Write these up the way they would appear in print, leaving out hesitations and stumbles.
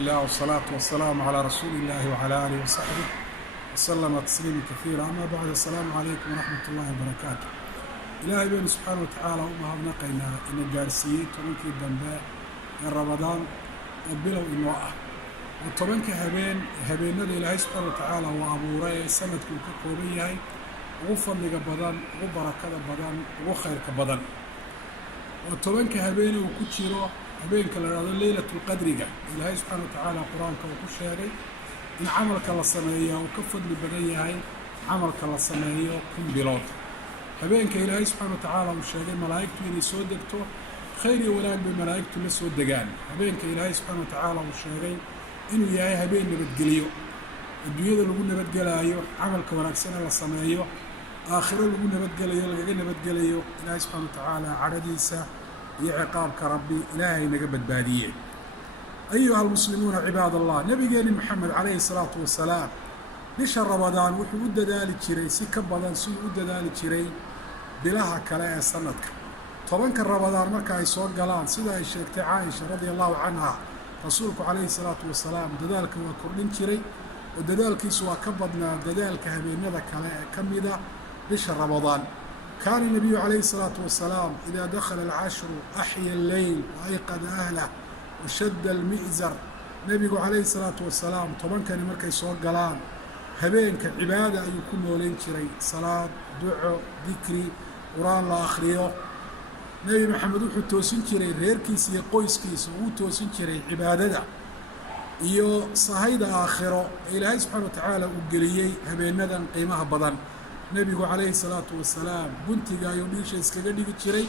الله والصلاة والسلام على رسول الله وعلى آله وصحبه وسلم تسليما كثيرا. أما بعد، السلام عليكم ورحمة الله وبركاته. إلهي بين سبحانه وتعالى ومهبنقينا إن جارسية tobankii dambe ee Ramadaan oo bilow inoo ah oo tobanka habeenada Ilaahay subxaanahu wa tacaala uu abuuray sanadku ka kooban yahay ugu fadliga badan, ugu barakada badan, ugu khayrka badan. oo tobanka habeen uu ku jiro habeenka la yiraahdo Laylatul Qadriga. Ilaahay subxaanahu wa tacaala quraanka uu ku sheegay in camalka la sameeyo uu ka fadli badan yahay camalka la sameeyo kun bilood. habeenka Ilaahay subxaanahu wa tacaala uu sheegay malaa'igtu inay soo degto khayr iyo wanaag bay malaa'igtu la soo degaan. habeenka Ilaahay subxaanahu wa tacaala uu sheegay inuu yahay habeen nabadgelyo, adduunyada lagu nabadgelaayo, camalka wanaagsan la sameeyo, aakhiro lagu nabadgelayo, lagaga nabadgelayo Ilaahay subxaanahu wa tacaala caradiisa iyo ciqaabka rabbi ilaahay naga badbaadiyay. ayuha almuslimuuna cibaadallah, nabigeeni maxamed calayhi salaatu wasalaam bisha Ramadaan wuxuu u dadaali jiray si ka badan siduu u dadaali jiray bilaha kale ee sanadka. tobanka Ramadaan marka ay soo galaan, sida ay sheegtay Caaisha radiyallahu anha, rasuulku calayhi salaatu wasalaam dadaalka waa kordhin jiray oo dadaalkiisu waa ka badnaa dadaalka habeenada kale ee ka mida bisha Ramadaan. كان النبي عليه الصلاة والسلام إذا دخل العشر أحيا الليل وأيقظ أهله وشد المئزر. نبي عليه الصلاة والسلام طبعا كان مركز سوق قلان هبينك عبادة يكون ولين شري صلاة دعاء ذكري قرآن لا آخريه. نبي محمد وحو توسين شري غير كيس يقويس كيس وتوسين شري عبادة iyo sahayda aakhiro ilaahay subxaanahu wa tacaala uu geliyay habeenadan qiimaha badan. nabigu calayhi salaatu wasalaam guntiga ayuu dhiisha iskaga dhigi jiray,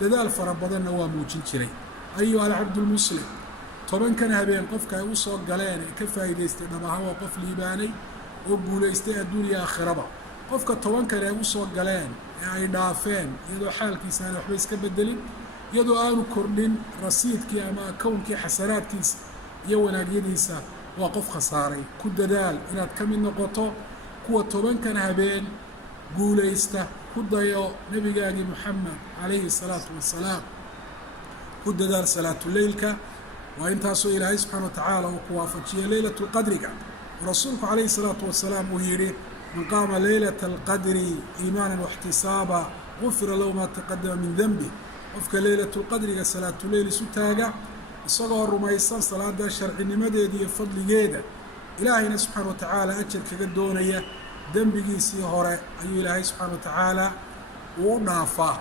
dadaal fara badanna waa muujin jiray. ayuha alcabdulmuslim, tobankan habeen qofka ay u soo galeen ee ka faa'iidaystay dhab ahaan waa qof liibaanay oo guulaystay adduun iyo aakhiraba. qofka tobankan ay u soo galeen ee ay dhaafeen iyadoo xaalkiisa aan waxba iska bedelin, iyadoo aanu kordhin rasiidkii ama akownkii xasanaadkiisa iyo wanaagyadiisa, waa qof khasaaray. ku dadaal inaad ka mid noqoto kuwa tobankan habeen guulaysta. ku dayo nabigaagii Muxamed calayhi salaatu wasalaam, ku dadaal salaatuleylka. waa intaasoo ilaahay subxaanahu wa tacaala uu ku waafajiyay laylatul qadriga. rasuulku calayhi salaatu wasalaam uu yidhi: man qaama laylata alqadri iimaanan waxtisaaba gufira lahu maa taqadama min denbi. qofka laylatulqadriga salaatuleyl isu taaga isagoo rumaysan salaada sharcinimadeeda iyo fadligeeda, ilaahayna subxaanahu wa tacaala ajar kaga doonaya, dembigiisii hore ayuu ilaahay subxaanahu wa tacaala uu u dhaafaa.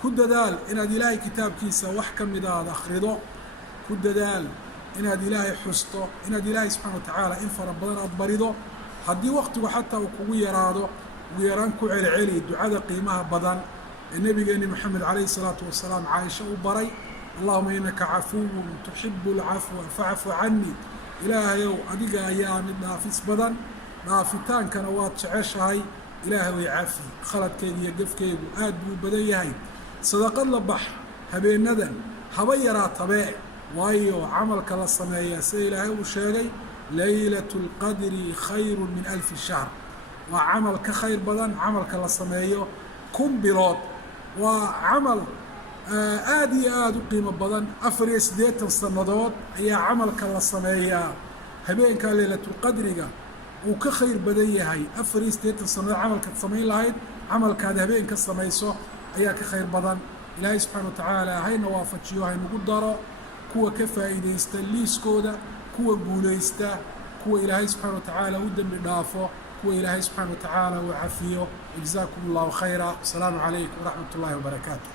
ku dadaal inaad ilaahay kitaabkiisa wax ka mida aad akhrido. ku dadaal inaad ilaahay xusto, inaad ilaahay subxaanahu wa tacaala in fara badan aad barido. haddii waqtigu xataa uu kugu yaraado, ugu yaraan ku celceli ducada qiimaha badan ee nabigeeni maxamed calayhi salaatu wasalaam caaisha u baray: allahuma innaka cafuwun tuxibu alcafwa facfu canii. ilaahayow adiga ayaa mid dhaafis badan, dhaafitaankana waad jeceshahay. ilaahay way cafi, khaladkeyga iyo gefkeygu aad buu badan yahay. sadaqad la bax habeenadan haba yaraatabee, waayo camalka la sameeya sida ilaahay uu sheegay, laylatul qadri khayrun min alfi shahr. waa camal ka khayr badan camalka la sameeyo kun bilood. waa camal aad iyo aad u qiimo badan. 84 sannadood ayaa camalka la sameeyaa habeenka laylatul qadriga uu ka khayr badan yahay 84 sannadood camalkaad samayn lahayd. camalkaad habeenka samayso ayaa ka khayr badan. ilaahay subxaanahu wa tacaala hayna waafajiyo, haynagu daro kuwa ka faa'iidaysta liiskooda, kuwa guulaysta, kuwa ilaahay subxaanahu wa tacaala u dembi dhaafo, kuwa ilaahay subxaanahu wa tacaala uu cafiyo. jazaakum allahu khayra. asalaamu calaykum waraxmat ullaahi wabarakaatu.